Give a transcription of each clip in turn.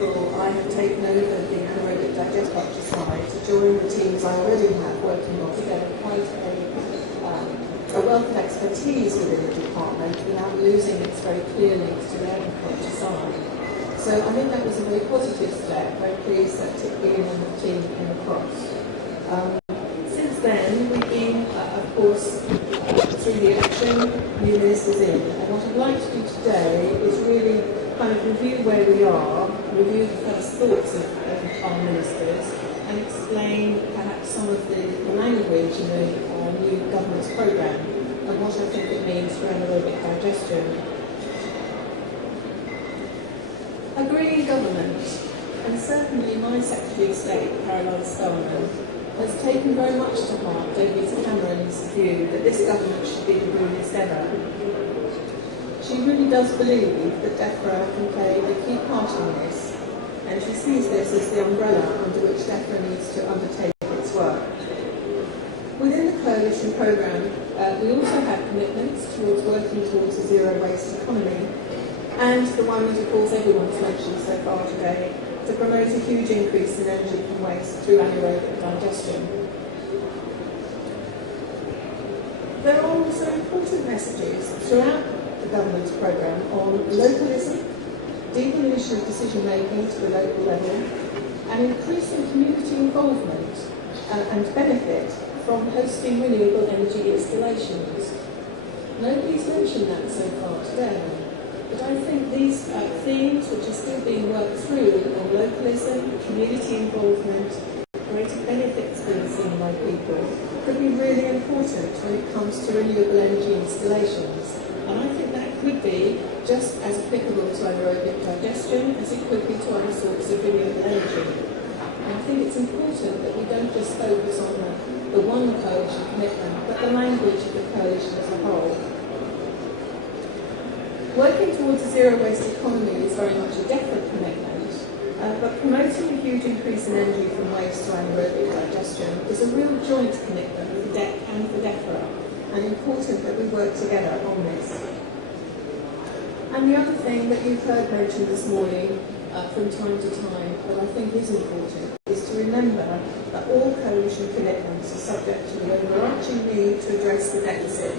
April, I have taken over the anaerobic digester side to join the teams I already have working on to get quite a wealth of expertise within the department without losing its very clear links to the agriculture side. So I think that was a very positive step. Very pleased that Ian and the team came across. Since then, we've been, of course, through the election, new ministers in. And what I'd like to do today is really kind of review where we are, review the first thoughts of our ministers, and explain perhaps some of the language in the new government's programme and what I think it means for anaerobic digestion. A green government, and certainly my Secretary of State, Caroline Spellman, has taken very much to heart David Cameron's view that this government should be the greenest ever. She really does believe that DEFRA can play a key part in this, and she sees this as the umbrella under which DEFRA needs to undertake its work. Within the coalition programme, we also have commitments towards working towards a zero-waste economy, and the one that of course everyone's mentioned so far today, to promote a huge increase in energy from waste through anaerobic digestion. There are also important messages throughout the government's programme on localism, devolution of decision-making to the local level, and increasing community involvement and benefit from hosting renewable energy installations. Nobody's mentioned that so far today, but I think these themes, which are still being worked through on localism, community involvement, greater benefits being seen by people, could be really important when it comes to renewable energy installations. And I think that could be just as applicable to anaerobic digestion as it could be to other sorts of renewable energy. And I think it's important that we don't just focus on the one coalition commitment, but the language of the coalition as a whole. Working towards a zero-waste economy is very much a DEFRA commitment, but promoting a huge increase in energy from waste to anaerobic digestion is a real joint commitment for DEC and for DEFRA, and important that we work together on this. And the other thing that you've heard mentioned this morning from time to time, that I think is important, is to remember that all coalition commitments are subject to the overarching need to address the deficit.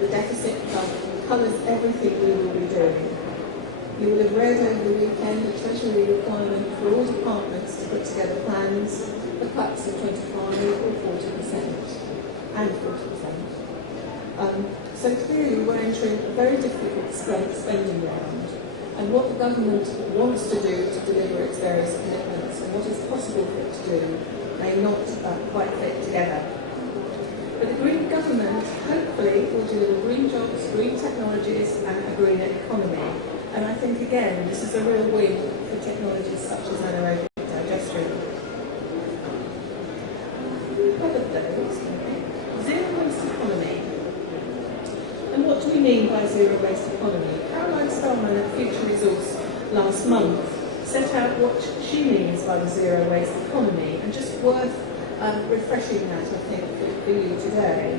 The deficit colours everything we will be doing. You will have read over the weekend the Treasury requirement for all departments to put together plans for cuts of 25 or 40%, and 40%. So clearly we're entering a very difficult spending round, and what the government wants to do to deliver its various commitments and what is possible for it to do may not quite fit together. But the Green government hopefully will deliver green jobs, green technologies and a greener economy. And I think again this is a real win for technologies such as anaerobic digestion. What are those? Zero-waste economy. And what do we mean by zero-waste economy? Caroline Spellman at Future Resource last month set out what she means by the zero-waste economy, and just worth refreshing that, I think, for you today.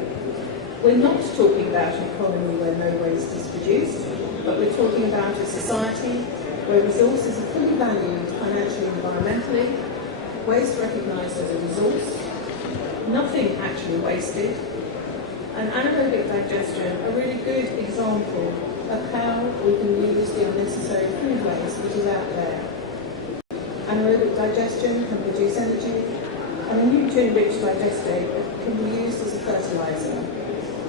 We're not talking about an economy where no waste is produced, but we're talking about a society where resources are fully valued financially and environmentally, waste recognised as a resource, nothing actually wasted, and anaerobic digestion a really good example of how we can use the unnecessary food waste that is out there. Anaerobic digestion can produce energy, and a nutrient-rich digestate can be used as a fertiliser.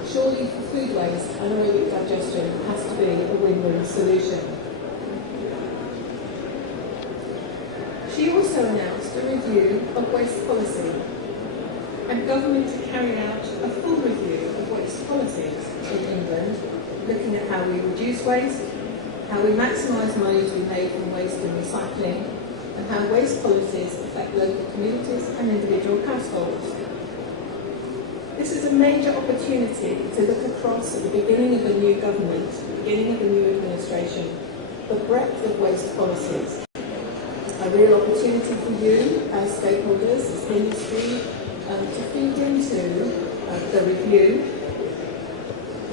Surely for food waste, anaerobic digestion has to be a win-win solution. She also announced a review of waste policy, and government carried out a full review of waste policies in England, looking at how we reduce waste, how we maximise money to be made from waste and recycling, and how waste policies affect local communities and individual households. This is a major opportunity to look across at the beginning of a new government, the beginning of a new administration, the breadth of waste policies. A real opportunity for you as stakeholders, as industry, to feed into the review.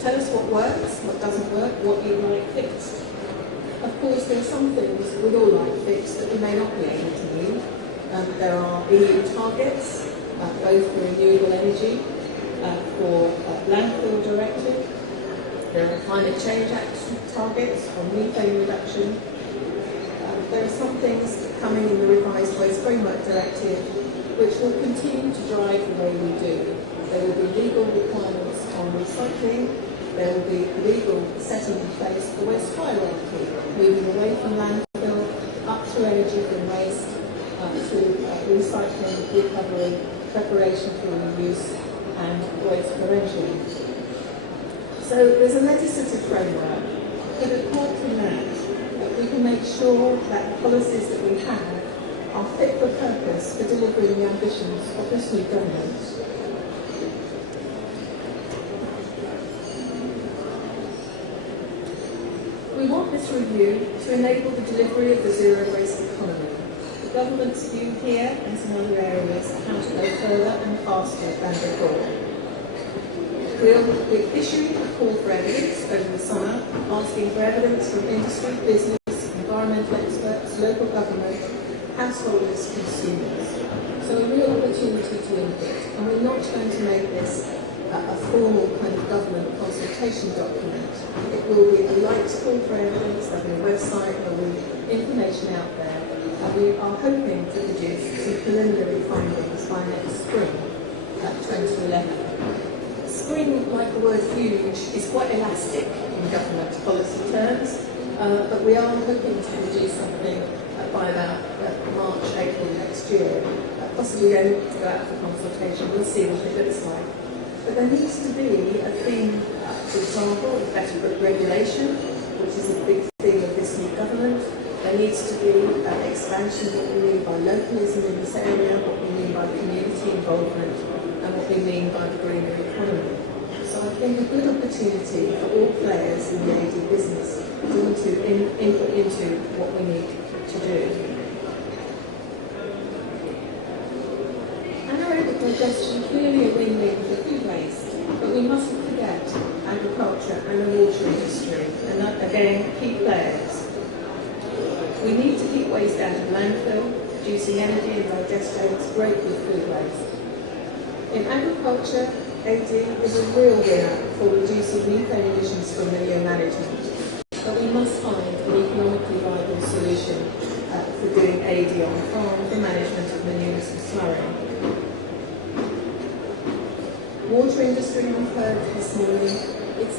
Tell us what works, what doesn't work, what you'd like fixed. Of course, there are some things we'd all like fixed that we we may not be able to meet. There are EU targets, both for renewable energy, for landfill directive. There are climate change action targets on methane reduction. There are some things coming in the revised waste framework directive which will continue to drive the way we do. There will be legal requirements on recycling. There will be legal setting in place for waste hierarchy, moving away from landfill, up through energy from waste, through recycling, recovery, preparation for reuse, and waste prevention. So there's a legislative framework, but apart from that, we can make sure that the policies that we have are fit for purpose for delivering the ambitions of this new government. We want this review to enable the delivery of the zero waste economy. The government's view here and some other areas are how to go further and faster than before. We issued a call for evidence over the summer, asking for evidence from industry, business, environmental experts, local government, householders, consumers. So a real opportunity to input, and we're not going to make this a formal kind of government consultation document. It will be a light call for evidence, there'll be a website, there'll be information out there, and we are hoping to produce some preliminary findings by next spring, 2011. Spring, like the word huge, is quite elastic in government policy terms, but we are hoping to produce something by about March, April next year, possibly going to go out for consultation. We'll see what it looks like. But there needs to be a theme, for example, of better regulation, which is a big theme of this new government. There needs to be expansion of what we mean by localism in this area, what we mean by community involvement, and what we mean by the greener economy. So I think a good opportunity for all players in the AD business to input into what we need to do. Anaerobic digestion clearly a win-win for food waste, but we mustn't forget agriculture and the water industry, and that, again, key players. We need to keep waste out of landfill, producing energy and digestates great with food waste. In agriculture, AD is a real winner for reducing methane emissions from manure management, but we must find an economically viable solution for doing AD on farm for management of manures and slurry. Water industry, we've heard this morning, it's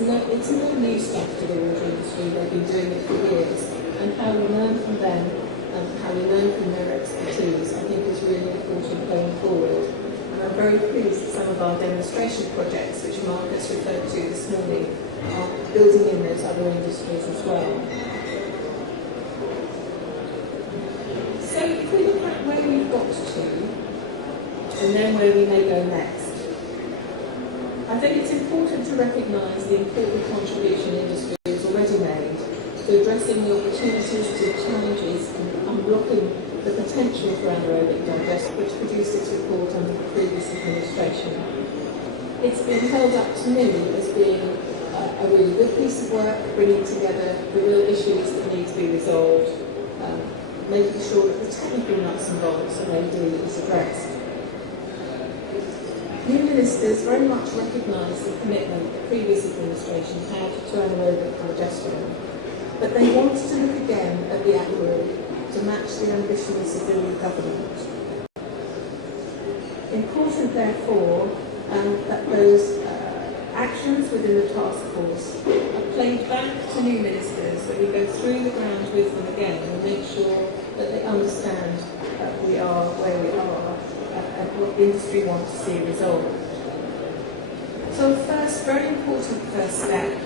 no new stuff to the water industry. They've been doing it for years, and how we learn from them and how we learn from their expertise, I think is really important going forward. I'm very pleased that some of our demonstration projects, which Mark has referred to this morning, are building in those other industries as well. So if we look at where we've got to, and then where we may go next, I think it's important to recognise the important contribution industry has already made to addressing the opportunities, the challenges, and unblocking the potential for anaerobic digestion, which produced its report under the previous administration. It's been held up to me as being a really good piece of work, bringing together the real issues that need to be resolved, making sure that the technical nuts and bolts of AD is addressed. New ministers very much recognise the commitment the previous administration had to anaerobic digestion, but they wanted to look again at the outlook to match the ambitions of the new government. Important, therefore, that those actions within the task force are played back to new ministers, that we go through the ground with them again and make sure that they understand that we are where we are and what the industry wants to see resolved. So first, very important first step,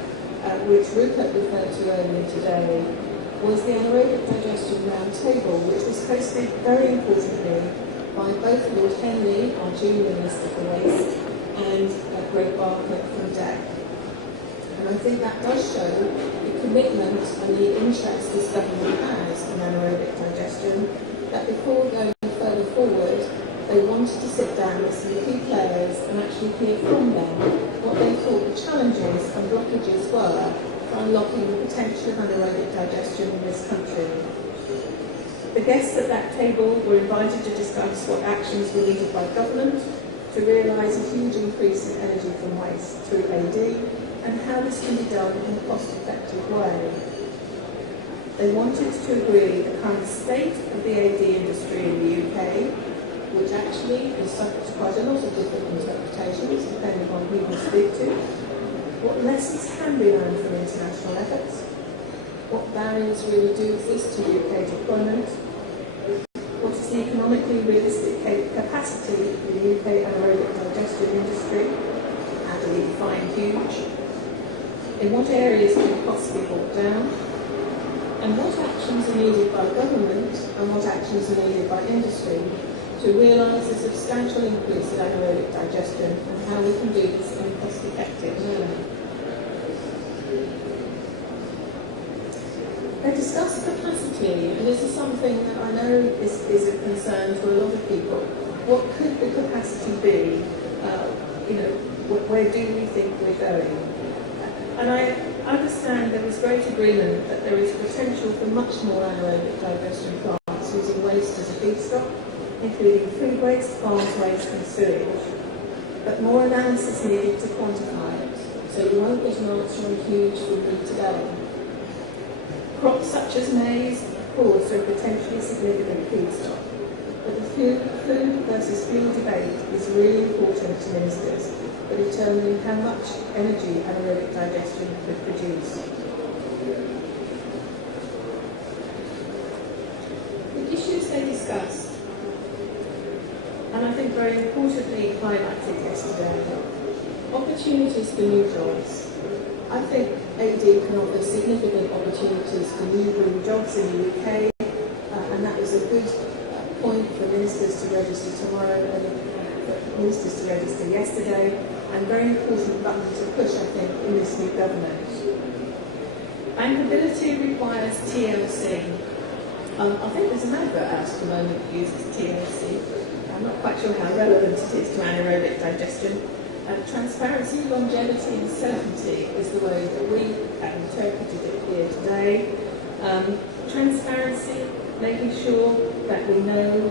which Rupert referred to earlier today, was the anaerobic digestion roundtable, which was hosted very importantly by both Lord Henley, our junior Minister for Waste, and Greg Barker from DEFRA. And I think that does show the commitment and the interest this government has in anaerobic digestion, that before going further forward, they wanted to sit down with some key players and actually hear from them what they thought the challenges and blockages were for unlocking the potential of anaerobic digestion in this country. The guests at that table were invited to discuss what actions were needed by government to realise a huge increase in energy from waste through AD and how this can be done in a cost-effective way. They wanted to agree the current state of the AD industry in the UK, which actually is subject to quite a lot of different interpretations depending on who you speak to, what lessons can be learned from international efforts, what barriers really do exist to UK deployment, what is the economically realistic capacity of the UK anaerobic digestion industry, how do we define huge, in what areas can costs be brought down, and what actions are needed by government and what actions are needed by industry to realise a substantial increase in anaerobic digestion and how we can do this in a cost-effective manner. They discussed capacity, and this is something that I know is a concern to a lot of people. What could the capacity be? Where do we think we're going? And I understand there is great agreement that there is potential for much more anaerobic digestion plants using waste as a feedstock, including food waste, farm waste and sewage. But more analysis needed to quantify it, so you won't get an answer on huge from me today. Crops such as maize, of course, are a potentially significant feedstock, but the food versus fuel debate is really important to ministers for determining how much energy anaerobic digestion could produce. The issues they discussed, and I think very importantly highlighted yesterday, opportunities for new jobs. I think AD can offer significant opportunities for new green jobs in the UK, and that was a good point for ministers to register tomorrow and for ministers to register yesterday, and very important button to push, I think, in this new government. Bankability requires TLC. I think there's an advert out at the moment that uses TLC. I'm not quite sure how relevant it is to anaerobic digestion. Transparency, longevity and certainty is the way that we interpreted it here today. Transparency, making sure that we know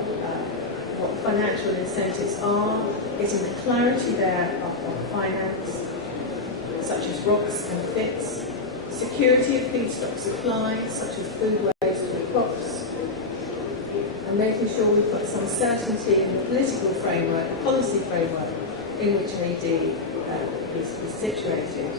what financial incentives are, getting the clarity there of finance, such as ROCs and FITs, security of feedstock supply, such as food waste or crops, and making sure we put some certainty in the political framework, policy framework, in which AD is situated.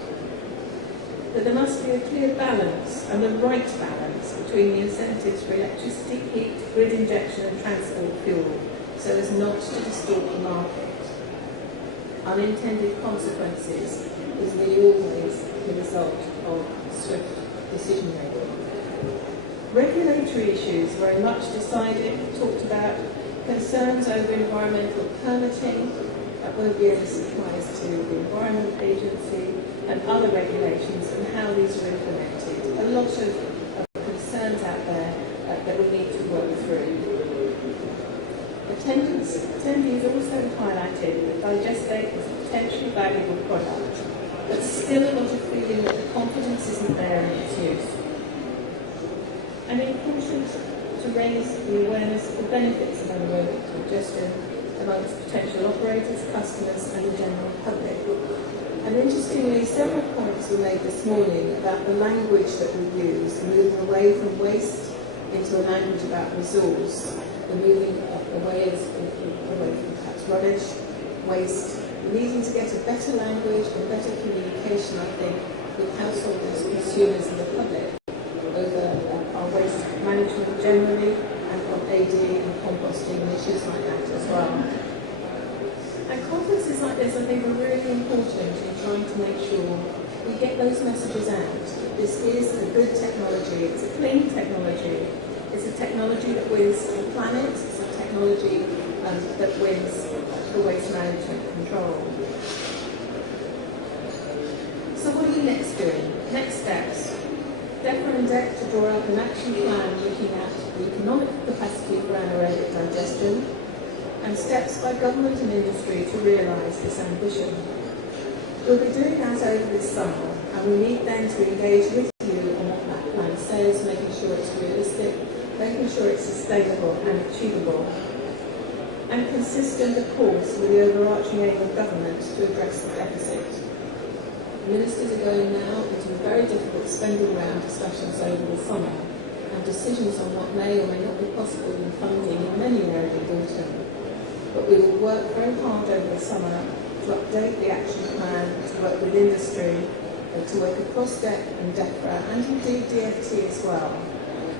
That there must be a clear balance and the right balance between the incentives for electricity, heat, grid injection and transport fuel, so as not to distort the market. Unintended consequences is nearly always the result of swift decision making. Regulatory issues very much decided, talked about concerns over environmental permitting. That won't be any surprise to the Environment Agency and other regulations and how these are implemented. A lot of concerns out there that we need to work through. Attendees also highlighted that digestate is a potentially valuable product, but still a lot of feeling that the confidence isn't there in its use. And important to raise the awareness of the benefits of anaerobic digestion amongst potential operators, customers and the general public. And interestingly, several points were made this morning about the language that we use, moving away from waste into a language about resource, and moving away from perhaps rubbish, waste, needing to get a better language and better communication, I think, with householders, consumers and the public over our waste management generally, and on AD and composting and issues like that as well. And conferences like this, I think, are really important in trying to make sure we get those messages out. This is a good technology, it's a clean technology, it's a technology that wins the planet, it's a technology that wins the waste management control. So what are you next doing? Next steps. DEFRA and DEC to draw up an action plan looking at the economic capacity for anaerobic digestion and steps by government and industry to realise this ambition. We'll be doing that over this summer, and we need then to engage with you on what that plan says, making sure it's realistic, making sure it's sustainable and achievable, and consistent, of course, with the overarching aim of government to address the deficit. Ministers are going now into very difficult spending round discussions over the summer, and decisions on what may or may not be possible in funding in many areas in autumn. But we will work very hard over the summer to update the action plan, to work with industry, to work across DEC and DEFRA, and indeed DFT as well.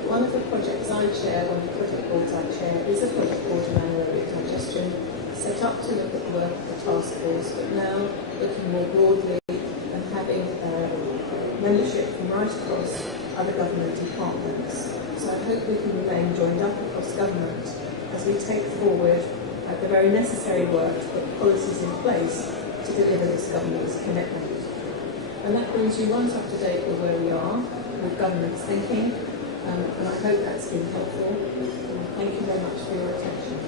One of the projects I chair, one of the project boards I chair, is a project board on anaerobic digestion, set up to look at the work of the task force, but now looking more broadly and having membership from right across other government departments. So I hope we can remain joined up across government as we take forward the very necessary work to put policies in place to deliver this government's commitment. And that brings you once up to date with where we are with government's thinking, and I hope that's been helpful. Thank you very much for your attention.